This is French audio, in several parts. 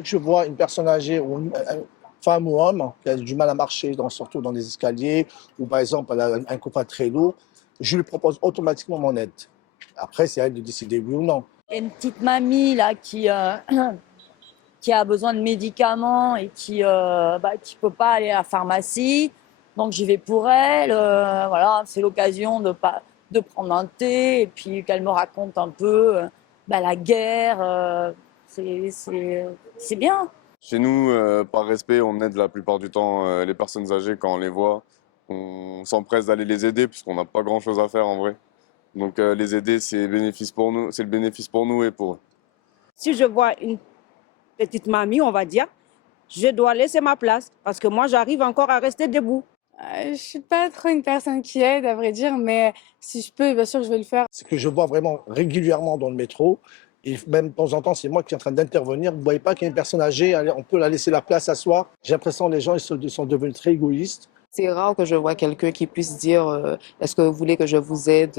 dès que je vois une personne âgée ou une femme ou homme qui a du mal à marcher, surtout dans les escaliers, ou par exemple elle a un copain très lourd, je lui propose automatiquement mon aide. Après, c'est à elle de décider oui ou non. Il y a une petite mamie là qui a besoin de médicaments et qui peut pas aller à la pharmacie. Donc j'y vais pour elle. Voilà, c'est l'occasion de prendre un thé et puis qu'elle me raconte un peu la guerre. C'est bien. Chez nous, par respect, on aide la plupart du temps les personnes âgées quand on les voit. On s'empresse d'aller les aider puisqu'on n'a pas grand-chose à faire en vrai. Donc les aider, c'est bénéfice pour nous, c'est le bénéfice pour nous et pour eux. Si je vois une petite mamie, on va dire, je dois laisser ma place parce que moi, j'arrive encore à rester debout. Je suis pas trop une personne qui aide, à vrai dire, mais si je peux, bien sûr, je vais le faire. C'est que je vois vraiment régulièrement dans le métro, et même de temps en temps, c'est moi qui suis en train d'intervenir. Vous ne voyez pas qu'il y a une personne âgée, allez, on peut la laisser la place s'asseoir. J'ai l'impression que les gens sont devenus très égoïstes. C'est rare que je vois quelqu'un qui puisse dire est-ce que vous voulez que je vous aide,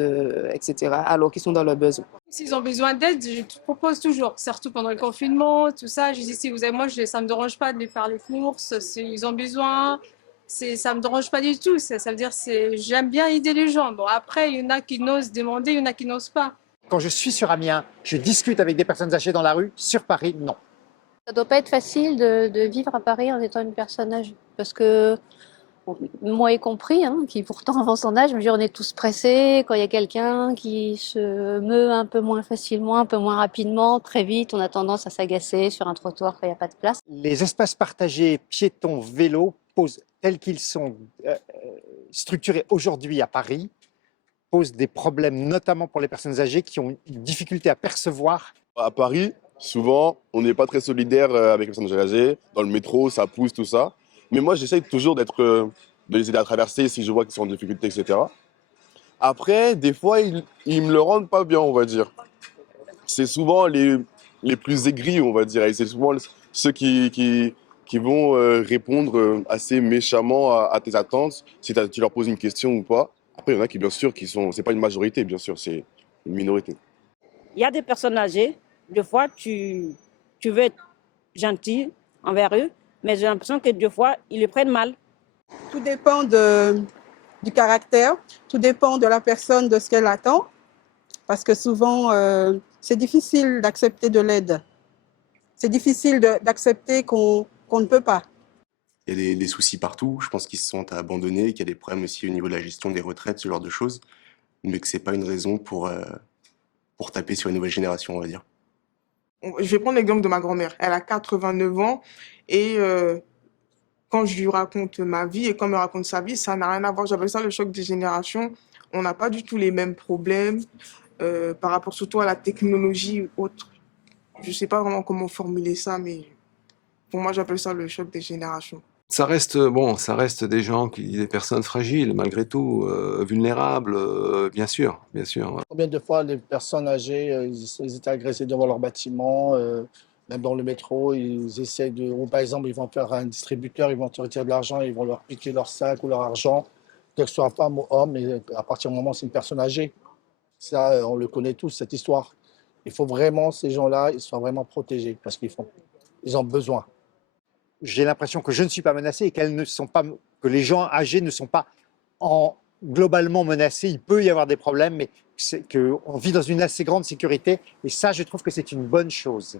etc., alors qu'ils sont dans le besoin. S'ils ont besoin d'aide, je propose toujours, surtout pendant le confinement, tout ça. Je dis, si vous avez, moi, ça ne me dérange pas de les faire les courses, s'ils ont besoin, ça ne me dérange pas du tout. Ça veut dire j'aime bien aider les gens. Bon, après, il y en a qui n'osent demander, il y en a qui n'osent pas. Quand je suis sur Amiens, je discute avec des personnes âgées dans la rue. Sur Paris, non. Ça ne doit pas être facile de vivre à Paris en étant une personne âgée. Parce que, moi y compris, qui pourtant avance en âge, je me dis, on est tous pressés. Quand il y a quelqu'un qui se meut un peu moins facilement, un peu moins rapidement, très vite, on a tendance à s'agacer sur un trottoir quand il n'y a pas de place. Les espaces partagés piétons, vélos, tels qu'ils sont structurés aujourd'hui à Paris, posent des problèmes, notamment pour les personnes âgées qui ont une difficulté à percevoir. À Paris, souvent, on n'est pas très solidaire avec les personnes âgées. Dans le métro, ça pousse, tout ça. Mais moi, j'essaye toujours de les aider à traverser si je vois qu'ils sont en difficulté, etc. Après, des fois, ils me le rendent pas bien, on va dire. C'est souvent les plus aigris, on va dire. Et c'est souvent ceux qui vont répondre assez méchamment à tes attentes, si tu leur poses une question ou pas. Après, il y en a qui, bien sûr, c'est pas une majorité, bien sûr, c'est une minorité. Il y a des personnes âgées, des fois, tu veux être gentil envers eux, mais j'ai l'impression que des fois, ils le prennent mal. Tout dépend du caractère, tout dépend de la personne, de ce qu'elle attend, parce que souvent, c'est difficile d'accepter de l'aide. C'est difficile d'accepter qu'on ne peut pas. Il y a des soucis partout, je pense qu'ils se sentent abandonnés, qu'il y a des problèmes aussi au niveau de la gestion des retraites, ce genre de choses, mais que ce n'est pas une raison pour taper sur les nouvelles générations, on va dire. Je vais prendre l'exemple de ma grand-mère. Elle a 89 ans et quand je lui raconte ma vie et quand elle me raconte sa vie, ça n'a rien à voir. J'appelle ça le choc des générations. On n'a pas du tout les mêmes problèmes par rapport surtout à la technologie ou autre. Je ne sais pas vraiment comment formuler ça, mais pour moi, j'appelle ça le choc des générations. Ça reste des gens, des personnes fragiles, malgré tout, vulnérables, bien sûr, bien sûr. Combien de fois les personnes âgées, ils étaient agressés devant leur bâtiment, même dans le métro, ils essayent ou par exemple, ils vont faire un distributeur, ils vont te retirer de l'argent, ils vont leur piquer leur sac ou leur argent, que ce soit femme ou homme, et à partir du moment où c'est une personne âgée. Ça, on le connaît tous, cette histoire. Il faut vraiment, ces gens-là, ils soient vraiment protégés parce ils ont besoin. J'ai l'impression que je ne suis pas menacé et que les gens âgés ne sont pas globalement menacés. Il peut y avoir des problèmes, mais qu'on vit dans une assez grande sécurité. Et ça, je trouve que c'est une bonne chose.